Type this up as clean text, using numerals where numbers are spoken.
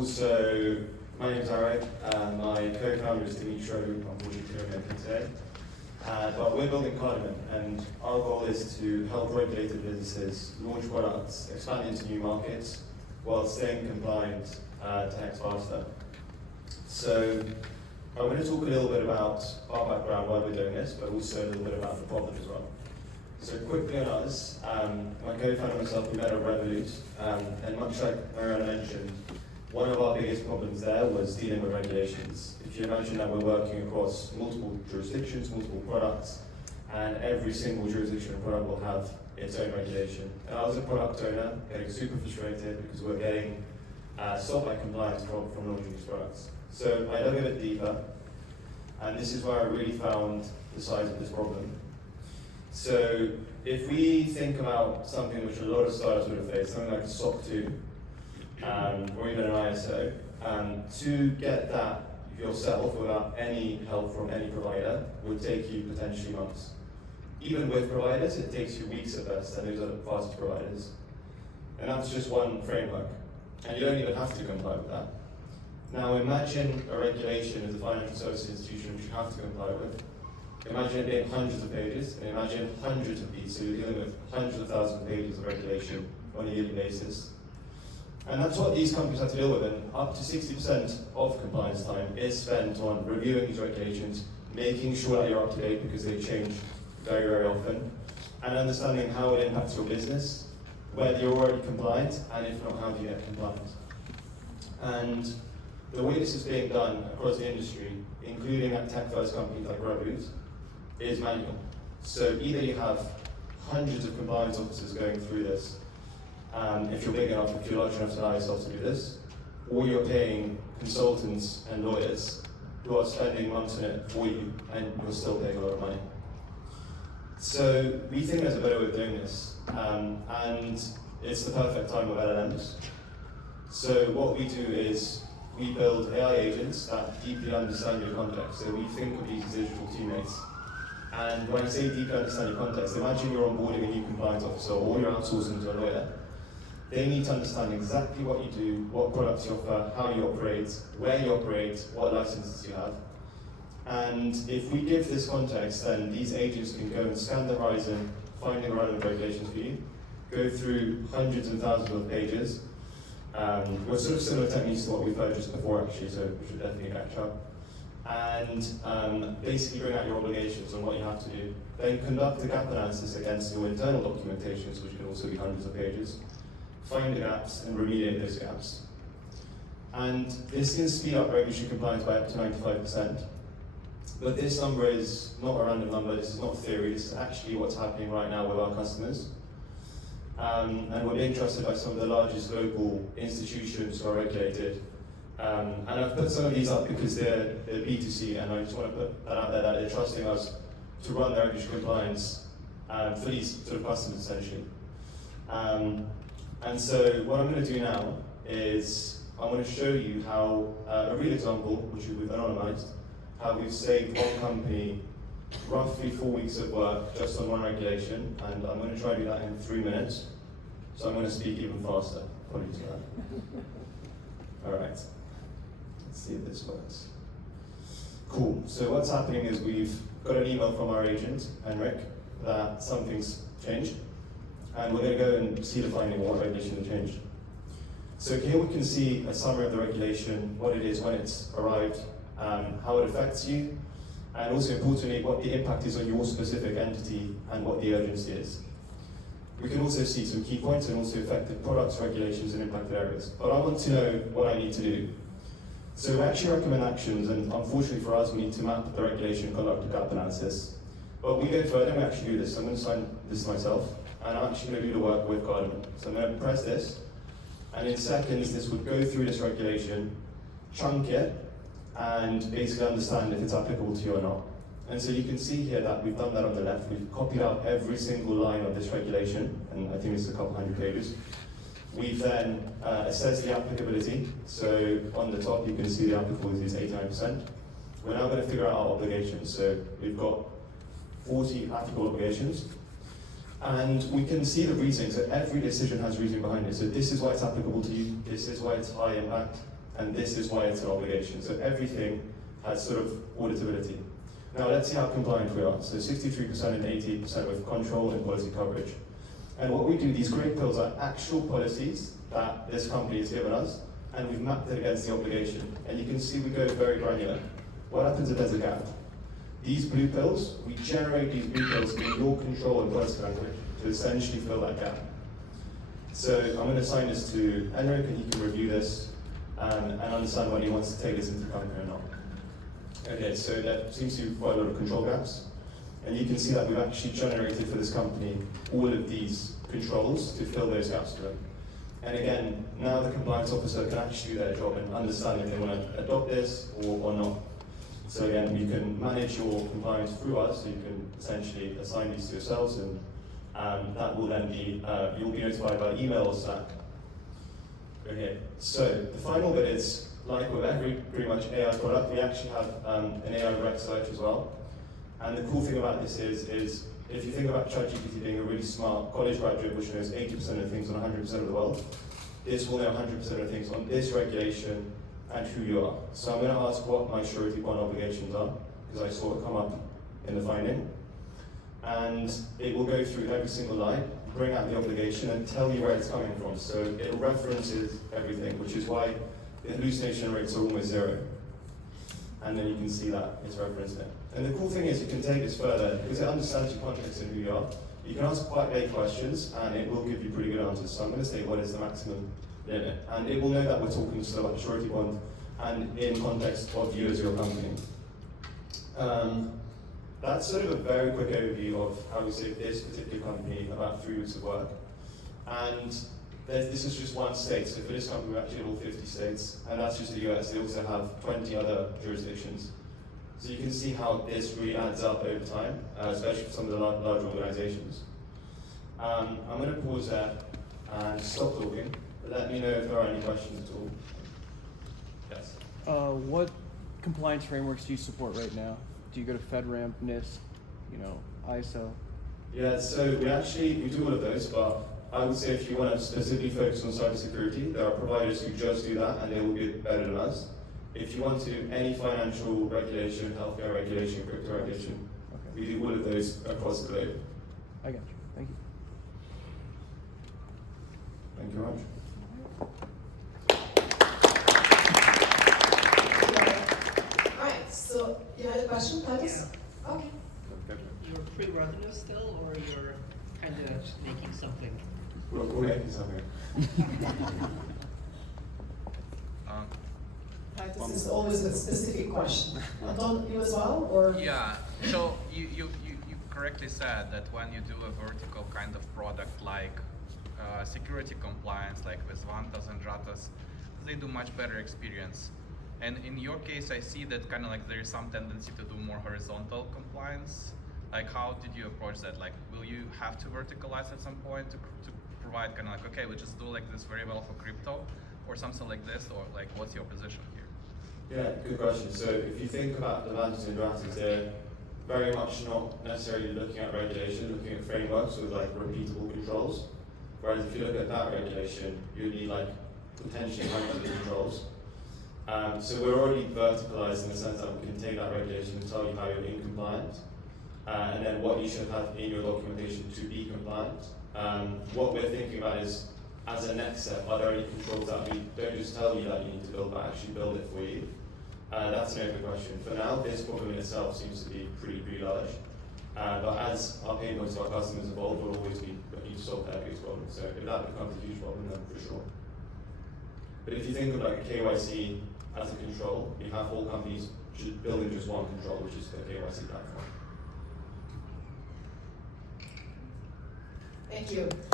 Cool, so my name is Eric, and my co-founder is Dnipro, unfortunately couldn't make it today. But we're building Cardamon, and our goal is to help regulated businesses launch products, expand into new markets, while staying compliant 10x faster. So I'm going to talk a little bit about our background, why we're doing this, but also a little bit about the problem as well. So quickly on us, my co-founder and myself, we met at Revolut, and much like Mariana mentioned, one of our biggest problems there was dealing with regulations. If you imagine that we're working across multiple jurisdictions, multiple products, and every single jurisdiction and product will have its own regulation. And I was a product owner, getting super frustrated because we're getting stopped by compliance from launching these products. So I dug a bit deeper, and this is where I really found the size of this problem. So if we think about something which a lot of startups would have faced, something like a SOC 2, or even an ISO, to get that yourself without any help from any provider would take you potentially months. Even with providers, it takes you weeks at best, and those are the fastest providers. And that's just one framework. And you don't even have to comply with that. Now imagine a regulation as a financial services institution which you have to comply with. Imagine it being hundreds of pages, and imagine hundreds of these, so you're dealing with hundreds of thousands of pages of regulation on a yearly basis. And that's what these companies have to deal with, and up to 60% of compliance time is spent on reviewing these regulations, making sure that you're up to date because they change very, very often, and understanding how it impacts your business, whether you're already compliant, and if not, how do you get compliant. And the way this is being done across the industry, including at tech-first companies like Revolut, is manual. So either you have hundreds of compliance officers going through this, if you're big enough, if you're large enough to allow yourself to do this, or you're paying consultants and lawyers who are spending months on it for you, and you're still paying a lot of money. So we think there's a better way of doing this, and it's the perfect time with LLMs. So what we do is we build AI agents that deeply understand your context. So we think of these as digital teammates. And when I say deeply understand your context, imagine you're onboarding a new compliance officer or you're outsourcing to a lawyer. They need to understand exactly what you do, what products you offer, how you operate, where you operate, what licenses you have. And if we give this context, then these agents can go and scan the horizon, finding relevant regulations for you, go through hundreds and thousands of pages. We're sort of similar techniques to what we've purchased before, actually, so we should definitely catch up. And basically bring out your obligations on what you have to do. Then conduct a gap analysis against your internal documentations, which can also be hundreds of pages. Find the gaps and remediate those gaps. And this can speed up regulatory compliance by up to 95%. But this number is not a random number, this is not theory, this is actually what's happening right now with our customers. And we're being trusted by some of the largest global institutions who are regulated. And I've put some of these up because they're B2C, and I just want to put that out there that they're trusting us to run their regulatory compliance for these sort of customers, essentially. And so what I'm going to do now is I'm going to show you how, a real example, which we've anonymized, how we've saved one company roughly 4 weeks of work just on one regulation, and I'm going to try to do that in 3 minutes. So I'm going to speak even faster. Apologies for that. All right. Let's see if this works. Cool. So what's happening is we've got an email from our agent, Henrik, that something's changed. And we're going to go and see the finding of what regulation has changed. So here we can see a summary of the regulation, what it is when it's arrived, how it affects you, and also importantly, what the impact is on your specific entity and what the urgency is. We can also see some key points and also affected products, regulations, and impacted areas. But I want to know what I need to do. So we actually recommend actions, and unfortunately for us, we need to map the regulation, conduct a gap analysis. But we go further, and we actually do this. I'm going to sign this myself, and I'm actually going to do the work with Cardamon. So I'm going to press this, and in seconds, this would go through this regulation, chunk it, and basically understand if it's applicable to you or not. And so you can see here that we've done that on the left. We've copied out every single line of this regulation, and I think it's a couple hundred pages. We've then assessed the applicability. So on the top, you can see the applicability is 89%. We're now going to figure out our obligations. So we've got 40 applicable obligations. And we can see the reasoning. So every decision has reasoning behind it. So this is why it's applicable to you. This is why it's high impact. and this is why it's an obligation. So everything has sort of auditability. Now let's see how compliant we are. So 63% and 88% with control and policy coverage. And what we do, these grey pills are actual policies that this company has given us, and we've mapped it against the obligation. And you can see we go very granular. What happens if there's a gap? These blue pills, we generate these blue pills in your control and policy language to essentially fill that gap. So I'm going to assign this to Enric, and he can review this and understand whether he wants to take this into the company or not. Okay, so there seems to be quite a lot of control gaps. And you can see that we've actually generated for this company all of these controls to fill those gaps for them. And again, now the compliance officer can actually do their job and understand if they want to adopt this or not. So again, you can manage your compliance through us, so you can essentially assign these to yourselves, and that will then be, you'll be notified by email or Slack. Okay, so the final bit is, like with every pretty much AI product, we actually have an AI rec search as well. And the cool thing about this is if you think about ChatGPT being a really smart college graduate, which knows 80% of things on 100% of the world, this will know 100% of things on this regulation and who you are. So I'm going to ask what my surety bond obligations are, because I saw it come up in the finding. And it will go through every single line, bring out the obligation, and tell you where it's coming from. So it references everything, which is why the hallucination rates are almost zero. And then you can see that it's referenced there. And the cool thing is you can take this further, because it understands your context and who you are. You can ask quite vague questions, and it will give you pretty good answers. So I'm going to say what is the maximum limit. And it will know that we're talking still about surety bond, and in context of you as your company. That's sort of a very quick overview of how we save this particular company about 3 weeks of work. And this is just one state. So for this company, we actually have all 50 states, and that's just the US. They also have 20 other jurisdictions. So you can see how this really adds up over time, especially for some of the large organizations. I'm going to pause there and stop talking. Let me know if there are any questions at all. Yes? What compliance frameworks do you support right now? Do you go to FedRAMP, NIST, ISO? Yeah, so we do all of those, but I would say if you want to specifically focus on cybersecurity, there are providers who just do that, and they will be better than us. If you want to, any financial regulation, healthcare regulation, crypto regulation, okay, we do all of those across the globe. I got you. Thank you. Thank you very much. All right, so you had a question, Titus? Yeah. Okay. You're pre-revenue still, or you're kind of making something? We're making something. Titus is always a specific question. Anton, you as well, or? Yeah, so you correctly said that when you do a vertical kind of product like security compliance, like with Vantas and Ratas, they do much better experience. And in your case, I see that kind of like there is some tendency to do more horizontal compliance. Like, how did you approach that? Like, will you have to verticalize at some point to provide kind of like, okay, we just do like this very well for crypto, or something like this, or like, what's your position here? Yeah, good question. So if you think about the Vantas and Ratas, they're very much not necessarily looking at regulation, looking at frameworks with like repeatable controls. Whereas if you look at that regulation, you need like potentially hundreds of controls. So we're already verticalized in the sense that we can take that regulation and tell you how you're being compliant, and then what you should have in your documentation to be compliant. What we're thinking about is, as a next step, are there any controls that we don't just tell you that you need to build, but actually build it for you? That's an open question. For now, this problem in itself seems to be pretty large. But as our pain points to our customers evolve, we'll always be looking to solve their biggest problem. So if that becomes a huge problem, then for sure. But if you think of like a KYC as a control, you have all companies building just one control, which is the KYC platform. Thank you.